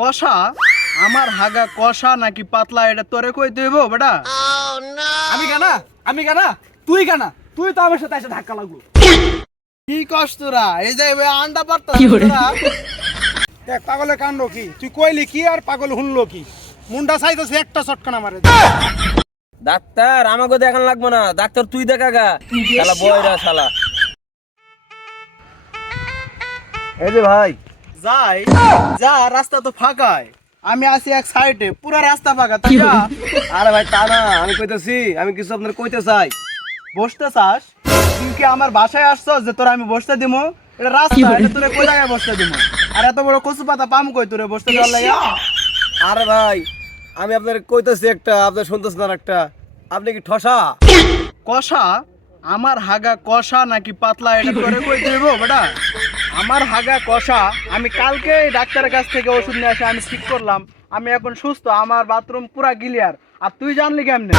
কষা? আমার হাগা কষা নাকি পাতলা এটা তোরে কই দেব বেটা। আমি গানা আমি গানা তুই গানা তুই তো আমার সাথে এসে ধাক্কা লাগল কি কষ্ট তোরা? এই যে আন্ডা পারতা দেখ পাগলের কাণ্ড কি? তুই কইলি কি আর পাগল শুনলো কি? মুন্ডা চাইতেছে একটা চটকানা মারে ডাক্তার আমাকে দেখান লাগবো না। ডাক্তার তুই দেখা গা। শালা বয়রা শালা। এই যে ভাই যাই যা রাস্তা তো ফাঁকায় আমি আছি এক সাইডে পুরো রাস্তা ফাঁকা তুই যা। আরে ভাই তা না আমি কইতেছি আমি কিছু আপনার কইতে চাই। বসতে চাস? তুই কি আমার বাসায় আসছস যে তোরা আমি বসতে দিমু এটা রাস্তা এটা তোরে কোন জায়গায় বসতে দিমু আর এত বড় কচু পাতা পাম কই তোরে বসতে দেওয়ার লাগে আরে ভাই আমি আপনার কইতেছি একটা আপনি শুনতেছেন আর একটা। আপনি কি ঠসা? কষা? আমার হাগা কষা নাকি পাতলা এটা করে কই দেব বেটা? আমার হাগা কষা আমি কালকে ডাক্তারের কাছ থেকে ওষুধ নিয়ে আসে আমি ঠিক করলাম। আমি এখন সুস্থ আমার বাথরুম পুরা ক্লিয়ার আর তুই জানলি কেমনে?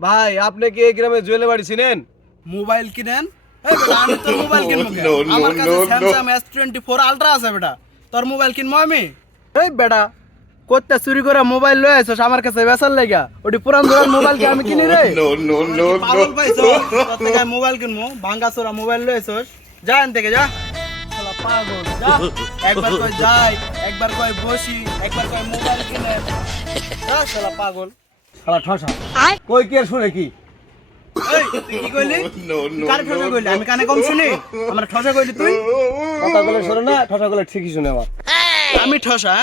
ভাই আপনি কি এই গ্রামে জুয়েলে বাড়ি চিনেন? মোবাইল কিনেন? এই আমি তোর মোবাইল কিনবো আমার কাছে Samsung S twenty four ultra আছে বেটা। তোর মোবাইল কিনবো আমি? এই বেটা করতে চুরি করে মোবাইল লয়ে আসছ আমার কাছে বেসার লেগা। ওটি পুরান ধরার মোবাইল কি আমি কিনি রে? মোবাইল কিনবো ভাঙ্গা চোরা মোবাইল লয়ে আসছ যা এন থেকে যা। পাগল। যা একবার কই যাই একবার কই বসি একবার কই মোবাইল কিনে। যা শালা পাগল। শালা ঠসা। কই কি আর শুনে কি? কি কইলি? কার ঠসা কইলি? আমি কানে কম শুনি? আমার ঠসা কইলি তুই? কথা বলে শোনে না ঠসা বলে ঠিকই শুনে আমার। আমি ঠসা?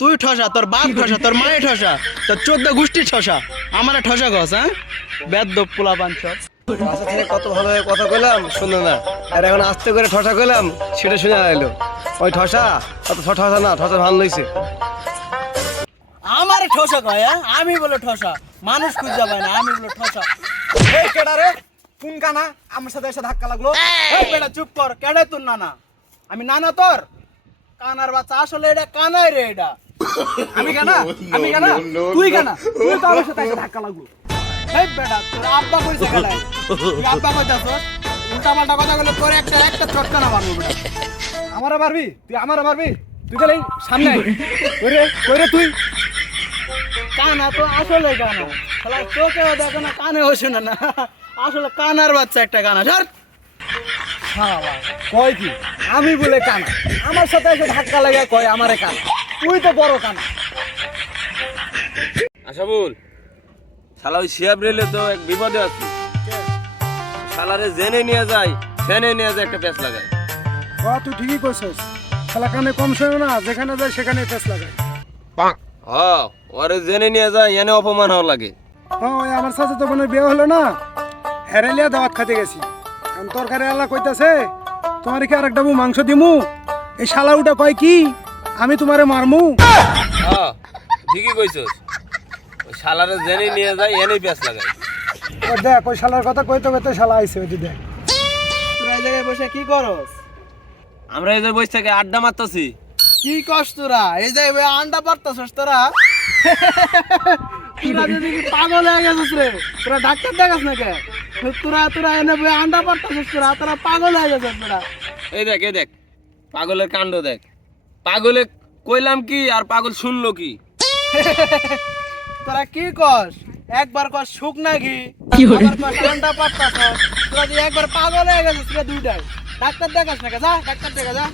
তুই ঠসা তোর বাপ ঠসা তোর মায়ে ঠসা তোর চোদ্দ গোষ্ঠী ঠসা। আমার ঠসা গছ হ্যাঁ? বেদ্য পোলা পাঞ্চ বাসা থেকে কত ভাবে কথা কইলাম? শুনে না। আর এখন আস্তে করে ঠসা কইলাম সেটা শুনে আইলো। ওই ঠসা? অত ঠসা না ঠসা ভালো লইছে আমার ঠসা কয় হ্যাঁ? আমি বলে ঠসা। মানুষ খুঁজা পায় না আমি বলে ঠসা। এই কেডা রে? কোন কানা? আমার সাথে এসে ধাক্কা লাগল। এই! বেটা চুপ কর। কেডাই তোর নানা? আমি নানা তোর? কানার বাচ্চা আসলে এটা কানাই রে এটা। আমি গানা আমি গানা তুই গানা তুই তো আমার সাথে এসে ধাক্কা লাগল। এই বেটা তোর আব্বা কইছে কেডাই তুই আব্বা কইতাছ উল্টা পাল্টা কথা বলে তোর একটা একটা চটকানা মারবো বেটা। আমারও পারবি তুই তুই সামনে তুই। কানা তো আসলে কানা। শালা চোখেও দেখো না কানেও শোনে না আসলে কানার বাচ্চা একটা কানা ধর। শালা, কয় কি? আমি বলে কানা। আমার সাথে এসে ধাক্কা লাগে কয় আমারে কানা। তুই তো বড় কানা। আশাবুল শালা ওই শিয়াব রেলে তো এক বিপদে আছে। শালারে জেনে নিয়ে যায় জেনে নিয়ে যায় একটা পেস লাগায়। ও তুই ঠিকই কইছস। শালা কানে কম শোনে না যেখানে যায় সেখানে পেছ লাগায়। হ ওরে জেনে নিয়ে যায় এনে অপমান হওয়ার লাগে। হ্যাঁ ওই আমার সাথে তো বোনের বিয়ে হলো না। হেরেলিয়া দাওয়াত খাতে গেছি। এখন তরকারি আল্লাহ কইতাছে তোমার কি আরেকটা বউ মাংস দিমু? এই শালা উটা কয় কি? আমি তোমারে মারমু। হ্যাঁ ঠিকই কইছস। ওই শালারে জেনে নিয়ে যায় এনেই পেস লাগায়। ও দেখ ওই শালার কথা কইতে কইতে শালা আইছে ওই দেখ। তোরা এই জায়গায় বসে কি করস? আমরা এদের বসে থেকে আড্ডা মারতাছি। কি কস তোরা? এই জায়গায় আন্ডা পারতাছস তোরা? তোরা যদি পাগল হয়ে গেছিস রে? তোরা ডাক্তার দেখাস না কে? তোরা তোরা এনে বই আন্ডা পারতাছস তোরা তোরা পাগল হয়ে গেছিস তোরা। এই দেখ এই দেখ পাগলের কাণ্ড দেখ। পাগলে কইলাম কি আর পাগল শুনলো কি? তোরা কি কস? একবার কস সুখ নাকি আবার কস আন্ডা পারতাছস তোরা যে একবার পাগল হয়ে গেছিস রে দুইটাই ডাক্তার দেখাস না যা ডাক্তার দেখা যা।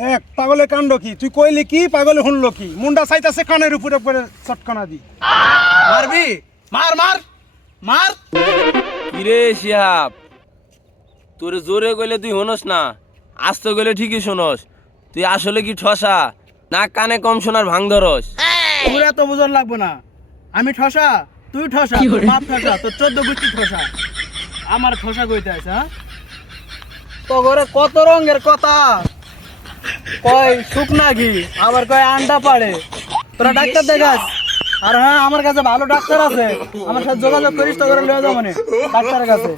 দেখ পাগলের কাণ্ড কি? তুই কইলি কি পাগলে শুনলো কি? মুন্ডা চাইতাছে কানের উপরে উপরে চটকানা দি। মারবি? মার মার মার। কিরে শিহাব তোর জোরে গেলে তুই হনস না আস্তে গেলে ঠিকই শোনস। তুই আসলে কি ঠসা না কানে কম শোনার ভাঙ ধরস? তোর এত বুঝন লাগবো না। আমি ঠসা তুই ঠসা তোর বাপ ঠসা তোর চোদ্দ গোষ্ঠী ঠসা। আমার ঠসা কইতে আছে হ্যাঁ? তো ঘরে কত রঙের কথা? কয় শুকনা ঘি আবার কয় আন্ডা পাড়ে। তোরা ডাক্তার দেখাস। আর হ্যাঁ আমার কাছে ভালো ডাক্তার আছে। আমার সাথে যোগাযোগ করিস তো করে লিয়ে যাব মানে ডাক্তারের কাছে।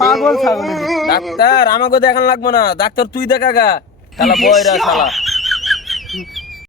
পাগল ছাগল ডাক্তার আমাকে দেখান লাগবো না। ডাক্তার তুই দেখা গা। শালা বয়রা শালা।